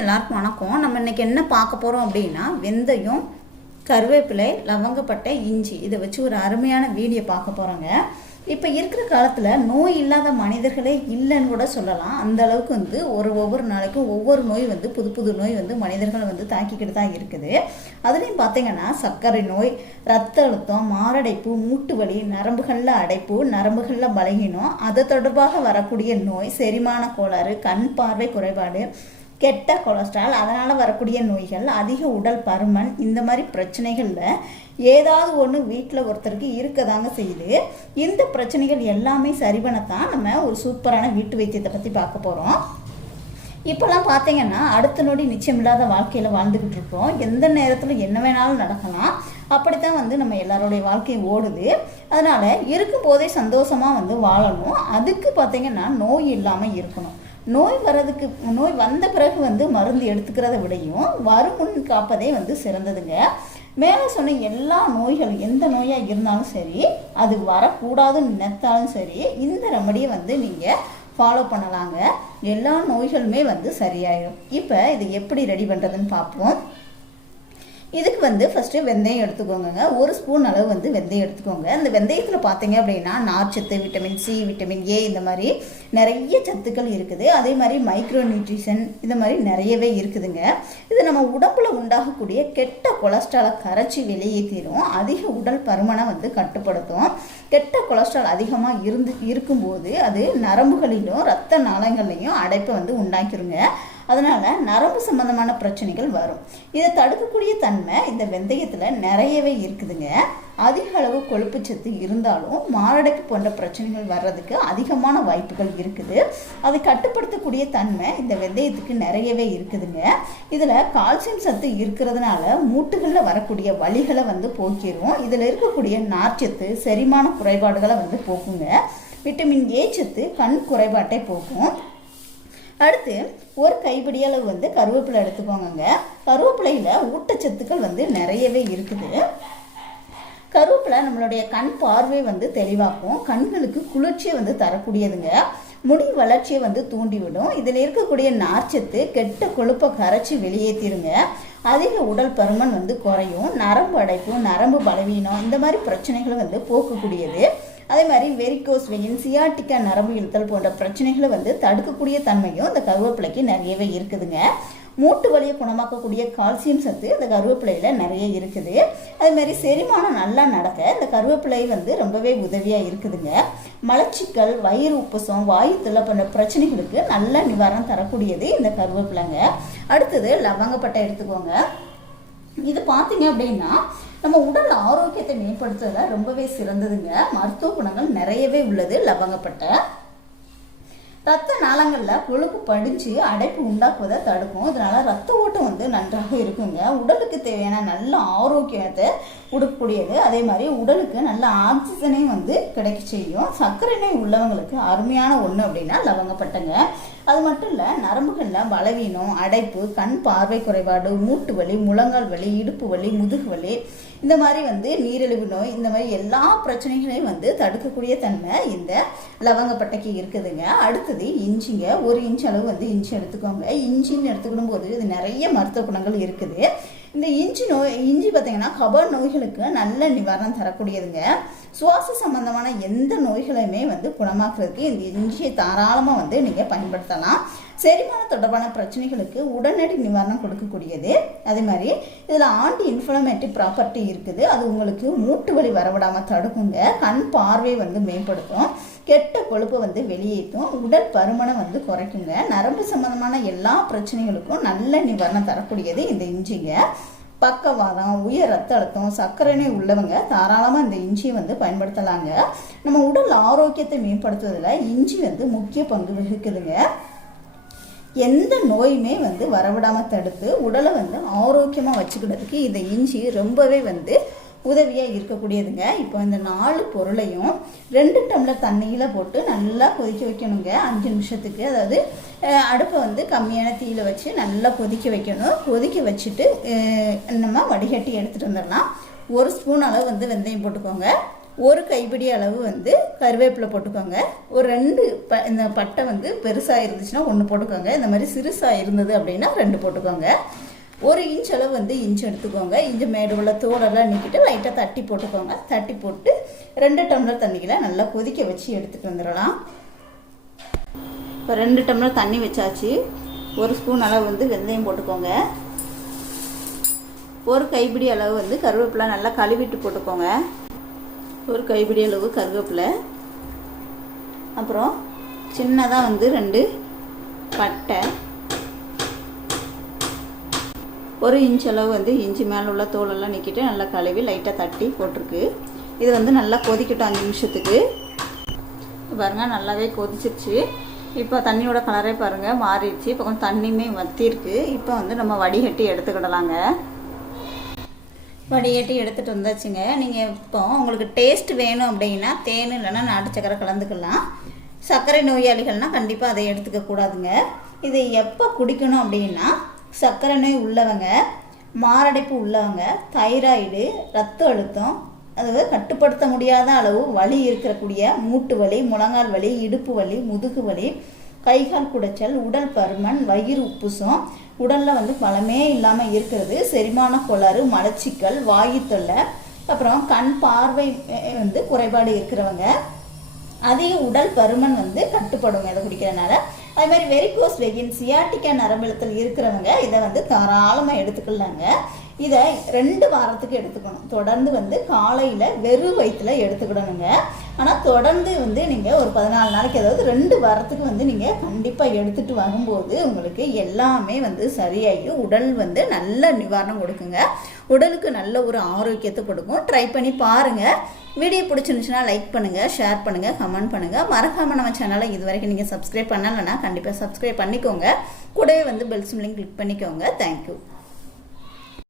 எல்லாருக்கும் வணக்கம். நம்ம இன்னைக்கு என்ன பார்க்க போகிறோம் அப்படின்னா வெந்தயம் கருவேப்பிலை லவங்கப்பட்டை இஞ்சி. இதை வச்சு ஒரு அருமையான வீடியோ பார்க்க போகிறோங்க இப்போ இருக்கிற காலத்தில் நோய் இல்லாத மனிதர்களே இல்லைன்னு கூட சொல்லலாம். அந்த அளவுக்கு வந்து ஒரு ஒவ்வொரு நாளைக்கும் ஒவ்வொரு நோய் வந்து புது புது நோய் வந்து மனிதர்களை வந்து தாக்கிக்கிட்டு தான் இருக்குது. அதுலேயும் பார்த்தீங்கன்னா சர்க்கரை நோய் ரத்த அழுத்தம் மாரடைப்பு மூட்டு வலி நரம்புகளில் அடைப்பு நரம்புகளில் பலகீனம் அது தொடர்பாக வரக்கூடிய நோய் செரிமான கோளாறு கண் பார்வை குறைபாடு கெட்ட கொலஸ்ட்ரால் அதனால் வரக்கூடிய நோய்கள் அதிக உடல் பருமன் இந்த மாதிரி பிரச்சனைகளில் ஏதாவது ஒன்று வீட்டில் ஒருத்தருக்கு இருக்கதாங்க செய்யுது. இந்த பிரச்சனைகள் எல்லாமே சரி பண்ணத்தான் நம்ம ஒரு சூப்பரான வீட்டு வைத்தியத்தை பற்றி பார்க்க போகிறோம் இப்போல்லாம் பார்த்தீங்கன்னா அடுத்த நொடி நிச்சயமில்லாத வாழ்க்கையில் வாழ்ந்துக்கிட்டு இருக்கோம். எந்த நேரத்தில் என்ன வேணாலும் நடக்கலாம். அப்படித்தான் வந்து நம்ம எல்லாருடைய வாழ்க்கையும் ஓடுது. அதனால் இருக்கும் போதே சந்தோஷமாக வந்து வாழணும். அதுக்கு பார்த்தீங்கன்னா நோய் இல்லாமல் இருக்கணும். நோய் வர்றதுக்கு நோய் வந்த பிறகு வந்து மருந்து எடுத்துக்கிறத விடையும் வருமுன் காப்பதே வந்து சிறந்ததுங்க. மேலே சொன்ன எல்லா நோய்களும் எந்த நோயாக இருந்தாலும் சரி அது வரக்கூடாதுன்னு நினைத்தாலும் சரி இந்த ரெமடியை வந்து நீங்கள் ஃபாலோ பண்ணலாங்க. எல்லா நோய்களுமே வந்து சரியாயிடும் இப்போ இது எப்படி ரெடி பண்ணுறதுன்னு பார்ப்போம். இதுக்கு வந்து ஃபஸ்ட்டு வெந்தயம் எடுத்துக்கோங்க ஒரு ஸ்பூன் அளவு வந்து வெந்தயம் எடுத்துக்கோங்க. அந்த வெந்தயத்தில் பார்த்தீங்க அப்படின்னா நார்ச்சத்து விட்டமின் சி விட்டமின் ஏ இந்த மாதிரி நிறைய சத்துக்கள் இருக்குது. அதே மாதிரி மைக்ரோ நியூட்ரிஷன் இந்த மாதிரி நிறையவே இருக்குதுங்க. இது நம்ம உடம்பில் உண்டாகக்கூடிய கெட்ட கொலஸ்ட்ராலை கரைச்சி வெளியேற்றிடும் அதிக உடல் பருமனை வந்து கட்டுப்படுத்தும். கெட்ட கொலஸ்ட்ரால் அதிகமாக இருந்து இருக்கும்போது அது நரம்புகளிலும் ரத்த நாளங்கள்லையும் அடைப்பை வந்து உண்டாக்கிருங்க. அதனால் நரம்பு சம்பந்தமான பிரச்சனைகள் வரும். இதை தடுக்கக்கூடிய தன்மை இந்த வெந்தயத்தில் நிறையவே இருக்குதுங்க. அதிக அளவு கொழுப்பு சத்து இருந்தாலும் மாரடைப்பு போன்ற பிரச்சனைகள் வர்றதுக்கு அதிகமான வாய்ப்புகள் இருக்குது. அதை கட்டுப்படுத்தக்கூடிய தன்மை இந்த வெந்தயத்துக்கு நிறையவே இருக்குதுங்க. இதில் கால்சியம் சத்து இருக்கிறதுனால மூட்டுகளில் வரக்கூடிய வழிகளை வந்து போக்கிடும் இதில் இருக்கக்கூடிய நார்ச்சத்து செரிமான குறைபாடுகளை வந்து போக்குங்க. விட்டமின் ஏ சத்து கண் குறைபாட்டை போக்கும். அடுத்து ஒரு கைப்பிடி அளவு வந்து கருவேப்பிலை எடுத்துக்கோங்க கருவேப்பிலையில் ஊட்டச்சத்துக்கள் வந்து நிறையவே இருக்குது. கருவேப்பிலை நம்மளுடைய கண் பார்வை வந்து தெளிவாக்கும். கண்களுக்கு குளிர்ச்சியை வந்து தரக்கூடியதுங்க. முடி வளர்ச்சியை வந்து தூண்டிவிடும். இதில் இருக்கக்கூடிய நார்ச்சத்து கெட்ட கொழுப்பை கரைச்சி வெளியேற்றிருங்க அதிக உடல் பருமன் வந்து குறையும். நரம்பு அடைப்பு நரம்பு பலவீனம் இந்த மாதிரி பிரச்சனைகளை வந்து போக்கக்கூடியது. அதே மாதிரி வெரிகோஸ் வெயின் சியாட்டிக்கா நரம்பு இழுத்தல் போன்ற பிரச்சனைகளை வந்து தடுக்கக்கூடிய தன்மையும் இந்த கருவேப்பிலைக்கு நிறையவே இருக்குதுங்க. மூட்டு வலியை குணமாக்கக்கூடிய கால்சியம் சத்து இந்த கருவேப்பிலையில் நிறைய இருக்குது. அதே மாதிரி செரிமானம் நல்லா நடக்க இந்த கருவேப்பிலை வந்து ரொம்பவே உதவியாக இருக்குதுங்க. மலச்சிக்கல் வயிறு உப்புசம் வாயு தொல்லை போன்ற பிரச்சனைகளுக்கு நல்ல நிவாரணம் தரக்கூடியது இந்த கருவேப்பிலைங்க. அடுத்தது லவங்கப்பட்டை எடுத்துக்கோங்க. இது பார்த்தீங்க அப்படின்னா நம்ம உடல் ஆரோக்கியத்தை மேம்படுத்துறதுல ரொம்பவே சிறந்ததுங்க. மருத்துவ குணங்கள் நிறையவே உள்ளது லவங்கப்பட்டை. ரத்த நாளங்களில் கொழுப்பு படிஞ்சு அடைப்பு உண்டாக்குவதை தடுக்கும். இதனால ரத்த ஓட்டம் வந்து நன்றாக இருக்குங்க. உடலுக்கு தேவையான நல்ல ஆரோக்கியத்தை கொடுக்கக்கூடியது. அதே மாதிரி உடலுக்கு நல்ல ஆக்சிஜனையும் வந்து கிடைக்க செய்யும். சர்க்கரை நோய் உள்ளவங்களுக்கு அருமையான ஒன்று அப்படின்னா லவங்கப்பட்டங்க அது மட்டும் இல்லை நரம்புகளில் பலவீனம் அடைப்பு கண் பார்வை குறைபாடு மூட்டு வலி முழங்கால் வலி இடுப்பு வலி முதுகு வலி இந்த மாதிரி வந்து நீரிழிவு நோய் இந்த மாதிரி எல்லா பிரச்சனைகளையும் வந்து தடுக்கக்கூடிய தன்மை இந்த லவங்கப்பட்டைக்கு இருக்குதுங்க. அடுத்தது இஞ்சிங்க. ஒரு இன்ச் அளவு வந்து இஞ்சி எடுத்துக்கோங்க. இஞ்சின்னு எடுத்துக்கணும் போது இது நிறைய மருத்துவ குணங்கள் இருக்குது. இந்த இஞ்சி நோய் இஞ்சி பார்த்தீங்கன்னா கபர் நோய்களுக்கு நல்ல நிவாரணம் தரக்கூடியதுங்க. சுவாச சம்பந்தமான எந்த நோய்களையுமே வந்து குணமாக்குறதுக்கு இந்த இஞ்சியை தாராளமாக வந்து நீங்கள் பயன்படுத்தலாம். செரிமான தொடர்பான பிரச்சனைகளுக்கு உடனடி நிவாரணம் கொடுக்கக்கூடியது. அதே மாதிரி இதில் ஆன்டி இன்ஃப்ளமேட்டிவ் ப்ராப்பர்ட்டி இருக்குது. அது உங்களுக்கு மூட்டு வலி வரவிடாமல் தடுக்குங்க. கண் பார்வை வந்து மேம்படுத்தும். கெட்ட கொழுப்பை வந்து வெளியேற்றும். உடல் பருமனை வந்து குறைக்குங்க. நரம்பு சம்பந்தமான எல்லா பிரச்சனைகளுக்கும் நல்ல நிவாரணம் தரக்கூடியது இந்த இஞ்சிங்க. பக்கவாதம் உயர் ரத்த அழுத்தம் சர்க்கரை உள்ளவங்க தாராளமாக இந்த இஞ்சியை வந்து பயன்படுத்தலாங்க. நம்ம உடல் ஆரோக்கியத்தை மேம்படுத்துவதில் இஞ்சி வந்து முக்கிய பங்கு வகிக்குதுங்க. எந்த நோயுமே வந்து வரவிடாமல் தடுத்து உடலை வந்து ஆரோக்கியமாக வச்சுக்கிறதுக்கு இந்த இஞ்சி ரொம்பவே வந்து உதவியாக இருக்கக்கூடியதுங்க. இப்போ இந்த நாலு பொருளையும் ரெண்டு டம்ளர் தண்ணியில் போட்டு நல்லா கொதிக்க வைக்கணுங்க. அஞ்சு நிமிஷத்துக்கு. அதாவது அடுப்பை வந்து கம்மியான தீயில் வச்சு நல்லா கொதிக்க வைக்கணும். கொதிக்க வச்சுட்டு நம்ம வடிகட்டி எடுத்துகிட்டு வந்துடலாம். ஒரு ஸ்பூன் அளவு வந்து வெந்தயம் போட்டுக்கோங்க. ஒரு கைப்பிடி அளவு வந்து கருவேப்பிலை போட்டுக்கோங்க. ஒரு ரெண்டு ப இந்த பட்டை வந்து பெருசாக இருந்துச்சுன்னா ஒன்று போட்டுக்கோங்க. இந்த மாதிரி சிறுசாக இருந்தது அப்படின்னா ரெண்டு போட்டுக்கோங்க. ஒரு இன்ச் அளவு வந்து இஞ்சி எடுத்துக்கோங்க. இஞ்சி மேடு உள்ள தோடெல்லாம் நீக்கிட்டு லைட்டாக தட்டி போட்டுக்கோங்க. தட்டி போட்டு ரெண்டு டம்ளர் தண்ணிகளை நல்லா கொதிக்க வச்சு எடுத்துகிட்டு வந்துடலாம். இப்போ ரெண்டு டம்ளர் தண்ணி வச்சாச்சு. ஒரு ஸ்பூன் அளவு வந்து வெந்தயம் போட்டுக்கோங்க. ஒரு கைப்பிடி அளவு வந்து கருவேப்பிலை நல்லா கழுவிட்டு போட்டுக்கோங்க. ஒரு கைப்பிடி அளவு கருவேப்பிலை. அப்புறம் சின்னதாக வந்து ரெண்டு பட்டை. ஒரு இன்ச் அளவு வந்து இஞ்சி மேலே உள்ள தோலெல்லாம் நிற்கிட்டு நல்லா கழுவி லைட்டாக தட்டி போட்டிருக்கு. இது வந்து நல்லா கொதிக்கட்டும் அஞ்சு நிமிஷத்துக்கு. பாருங்கள் நல்லாவே கொதிச்சிருச்சு. இப்போ தண்ணியோட கலரே பாருங்கள் மாறிடுச்சு. இப்போ கொஞ்சம் தண்ணியுமே வத்திருக்கு. இப்போ வந்து நம்ம வடிகட்டி எடுத்துக்கிடலாங்க. வடிகட்டி எடுத்துகிட்டு வந்தாச்சுங்க. நீங்கள் இப்போ உங்களுக்கு டேஸ்ட் வேணும் அப்படின்னா தேன் இல்லைன்னா நாட்டு சக்கரை கலந்துக்கலாம். சர்க்கரை நோயாளிகள்னால் கண்டிப்பாக அதை எடுத்துக்க கூடாதுங்க. இது எப்போ குடிக்கணும் அப்படின்னா சர்க்கரை நோய் உள்ளவங்க மாரடைப்பு உள்ளவங்க தைராய்டு ரத்த அழுத்தம் அதாவது கட்டுப்படுத்த முடியாத அளவு வலி இருக்கக்கூடிய மூட்டு வலி முழங்கால் வலி இடுப்பு வலி முதுகு வலி கைகால் குடைச்சல் உடல் பருமன் வயிறு உப்புசம் உடலில் வந்து பலமே இல்லாமல் இருக்கிறது. செரிமான கோளாறு மலச்சிக்கல் வாயு தொல்லை அப்புறம் கண் பார்வை வந்து குறைபாடு இருக்கிறவங்க அதிக உடல் பருமன் வந்து கட்டுப்படும் இதை குடிக்கிறனால அது மாதிரி வெரிகோஸ் வெகின் சியாட்டிக்கா நரம்பெழுத்தல் இருக்கிறவங்க இதை வந்து தாராளமாக எடுத்துக்கலாங்க. இதை ரெண்டு வாரத்துக்கு எடுத்துக்கணும். தொடர்ந்து வந்து காலையில் வெறும் வயிற்றுல எடுத்துக்கிடணுங்க. ஆனால் தொடர்ந்து வந்து நீங்கள் ஒரு பதினாலு நாளைக்கு அதாவது ரெண்டு வாரத்துக்கு வந்து நீங்கள் கண்டிப்பாக எடுத்துட்டு வரும்போது உங்களுக்கு எல்லாமே வந்து சரியாகி உடல் வந்து நல்ல நிவாரணம் கொடுக்குங்க. உடலுக்கு நல்ல ஒரு ஆரோக்கியத்தை கொடுக்கும். ட்ரை பண்ணி பாருங்கள் வீடியோ பிடிச்சிருந்துச்சுன்னா லைக் பண்ணுங்கள் ஷேர் பண்ணுங்கள் கமெண்ட் பண்ணுங்கள் மறக்காமல் நம்ம சேனலை இது வரைக்கும் நீங்கள் சப்ஸ்கிரைப் பண்ணலைன்னா கண்டிப்பாக சப்ஸ்கிரைப் பண்ணிக்கோங்க. கூடவே வந்து பெல் சிம்லையும் கிளிக் பண்ணிக்கோங்க. Thank you